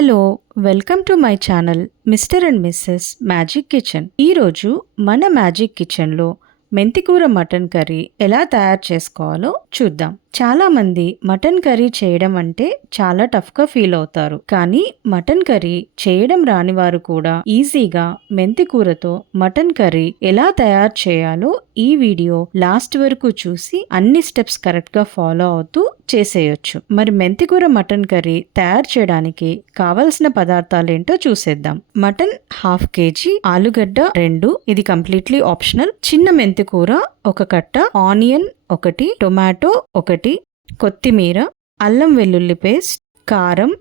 Hello, welcome to my channel mister and missus magic kitchen. ఈరోజు మన magic కిచెన్లో మెంతికూర మటన్ కర్రీ ఎలా తయారు చేసుకోవాలో చూద్దాం. చాలా మంది మటన్ కర్రీ చేయడం అంటే చాలా టఫ్గా ఫీల్ అవుతారు. కానీ మటన్ కర్రీ చేయడం రాని వారు కూడా ఈజీగా మెంతికూరతో మటన్ కర్రీ ఎలా తయారు చేయాలో ఈ వీడియో లాస్ట్ వరకు చూసి అన్ని స్టెప్స్ కరెక్ట్గా ఫాలో అవుతూ చేసేయొచ్చు. మరి మెంతికూర మటన్ కర్రీ తయారు చేయడానికి కావలసిన పదార్థాలు ఏంటో చూసేద్దాం. మటన్ 1/2 kg, ఆలుగడ్డ 2, ఇది కంప్లీట్లీ ఆప్షనల్, చిన్న మెంతికూర 1 కట్ట, ఆనియన్ 1, టొమాటో 1, కొత్తిమీర, అల్లం వెల్లుల్లి పేస్ట్, కారం,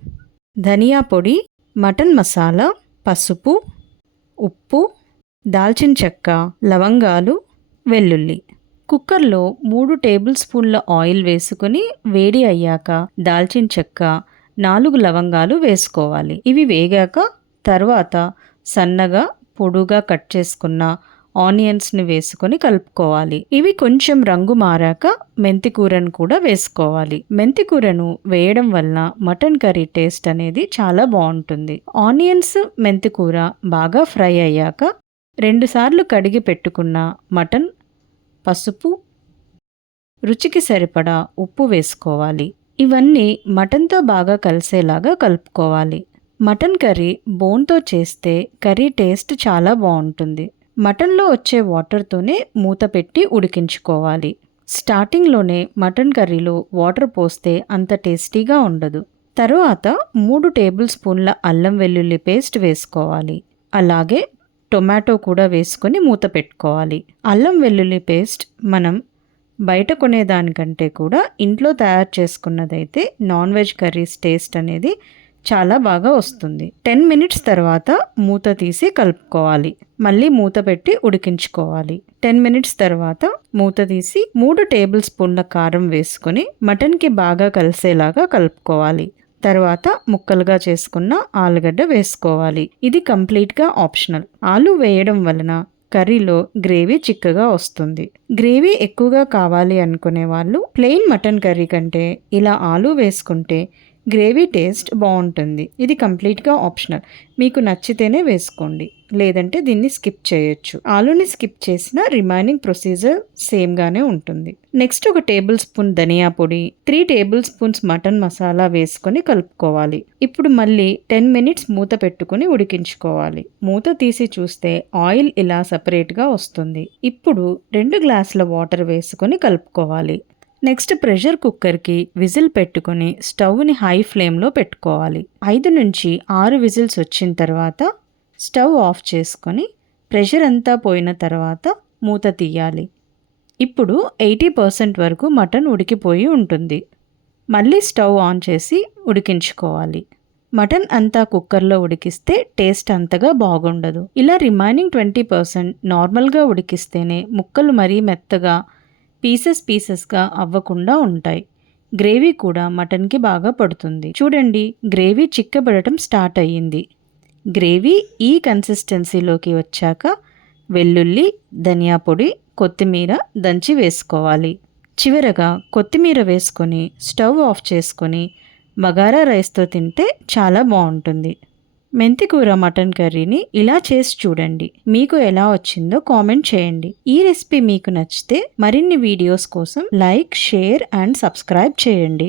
ధనియా పొడి, మటన్ మసాలా, పసుపు, ఉప్పు, దాల్చిన చెక్క, లవంగాలు, వెల్లుల్లి. కుక్కర్లో 3 టేబుల్ స్పూన్ల ఆయిల్ వేసుకుని వేడి అయ్యాక దాల్చిన చెక్క, 4 లవంగాలు వేసుకోవాలి. ఇవి వేగాక తర్వాత సన్నగా పొడుగా కట్ చేసుకున్న ఆనియన్స్ని వేసుకొని కలుపుకోవాలి. ఇవి కొంచెం రంగు మారాక మెంతికూరను కూడా వేసుకోవాలి. మెంతికూరను వేయడం వల్ల మటన్ కర్రీ టేస్ట్ అనేది చాలా బాగుంటుంది. ఆనియన్స్, మెంతికూర బాగా ఫ్రై అయ్యాక 2 సార్లు కడిగి పెట్టుకున్న మటన్, పసుపు, రుచికి సరిపడా ఉప్పు వేసుకోవాలి. ఇవన్నీ మటన్తో బాగా కలిసేలాగా కలుపుకోవాలి. మటన్ కర్రీ బోన్తో చేస్తే కర్రీ టేస్ట్ చాలా బాగుంటుంది. మటన్లో వచ్చే వాటర్తోనే మూత పెట్టి ఉడికించుకోవాలి. స్టార్టింగ్లోనే మటన్ కర్రీలో వాటర్ పోస్తే అంత టేస్టీగా ఉండదు. తరువాత 3 టేబుల్ స్పూన్ల అల్లం వెల్లుల్లి పేస్ట్ వేసుకోవాలి. అలాగే టొమాటో కూడా వేసుకొని మూత పెట్టుకోవాలి. అల్లం వెల్లుల్లి పేస్ట్ మనం బయట కొనేదానికంటే కూడా ఇంట్లో తయారు చేసుకున్నదైతే నాన్ వెజ్ కర్రీస్ టేస్ట్ అనేది చాలా బాగా వస్తుంది. 10 మినిట్స్ తర్వాత మూత తీసి కలుపుకోవాలి. మళ్ళీ మూత పెట్టి ఉడికించుకోవాలి. 10 మినిట్స్ తర్వాత మూత తీసి 3 టేబుల్ స్పూన్ల కారం వేసుకొని మటన్కి బాగా కలిసేలాగా కలుపుకోవాలి. తర్వాత ముక్కలుగా చేసుకున్న ఆలుగడ్డ వేసుకోవాలి. ఇది కంప్లీట్గా ఆప్షనల్. ఆలు వేయడం వలన కర్రీలో గ్రేవీ చిక్కగా వస్తుంది. గ్రేవీ ఎక్కువగా కావాలి అనుకునే వాళ్ళు ప్లెయిన్ మటన్ కర్రీ కంటే ఇలా ఆలు వేసుకుంటే గ్రేవీ టేస్ట్ బాగుంటుంది. ఇది కంప్లీట్గా ఆప్షనల్. మీకు నచ్చితేనే వేసుకోండి, లేదంటే దీన్ని స్కిప్ చేయొచ్చు. ఆలుని స్కిప్ చేసిన రిమైనింగ్ ప్రొసీజర్ సేమ్గానే ఉంటుంది. నెక్స్ట్ 1 టేబుల్ స్పూన్ ధనియా పొడి, 3 టేబుల్ స్పూన్స్ మటన్ మసాలా వేసుకొని కలుపుకోవాలి. ఇప్పుడు మళ్ళీ 10 మినిట్స్ మూత పెట్టుకుని ఉడికించుకోవాలి. మూత తీసి చూస్తే ఆయిల్ ఇలా సపరేట్గా వస్తుంది. ఇప్పుడు 2 గ్లాసుల వాటర్ వేసుకొని కలుపుకోవాలి. నెక్స్ట్ ప్రెషర్ కుక్కర్కి విజిల్ పెట్టుకుని స్టవ్ని హై ఫ్లేమ్లో పెట్టుకోవాలి. 5 నుంచి 6 విజిల్స్ వచ్చిన తర్వాత స్టవ్ ఆఫ్ చేసుకొని ప్రెషర్ అంతా పోయిన తర్వాత మూత తీయాలి. ఇప్పుడు 80% వరకు మటన్ ఉడికిపోయి ఉంటుంది. మళ్ళీ స్టవ్ ఆన్ చేసి ఉడికించుకోవాలి. మటన్ అంతా కుక్కర్లో ఉడికిస్తే టేస్ట్ అంతగా బాగుండదు. ఇలా రిమైనింగ్ 20% నార్మల్గా ఉడికిస్తేనే ముక్కలు మరీ మెత్తగా పీసెస్గా అవ్వకుండా ఉంటాయి. గ్రేవీ కూడా మటన్కి బాగా పడుతుంది. చూడండి, గ్రేవీ చిక్కబడటం స్టార్ట్ అయ్యింది. గ్రేవీ ఈ కన్సిస్టెన్సీలోకి వచ్చాక వెల్లుల్లి, ధనియా పొడి, కొత్తిమీర దంచి వేసుకోవాలి. చివరగా కొత్తిమీర వేసుకొని స్టవ్ ఆఫ్ చేసుకొని బగారా రైస్తో తింటే చాలా బాగుంటుంది. మెంతికూర మటన్ కర్రీని ఇలా చేసి చూడండి. మీకు ఎలా వచ్చిందో కామెంట్ చేయండి. ఈ రెసిపీ మీకు నచ్చితే మరిన్ని వీడియోస్ కోసం లైక్, షేర్ అండ్ సబ్స్క్రైబ్ చేయండి.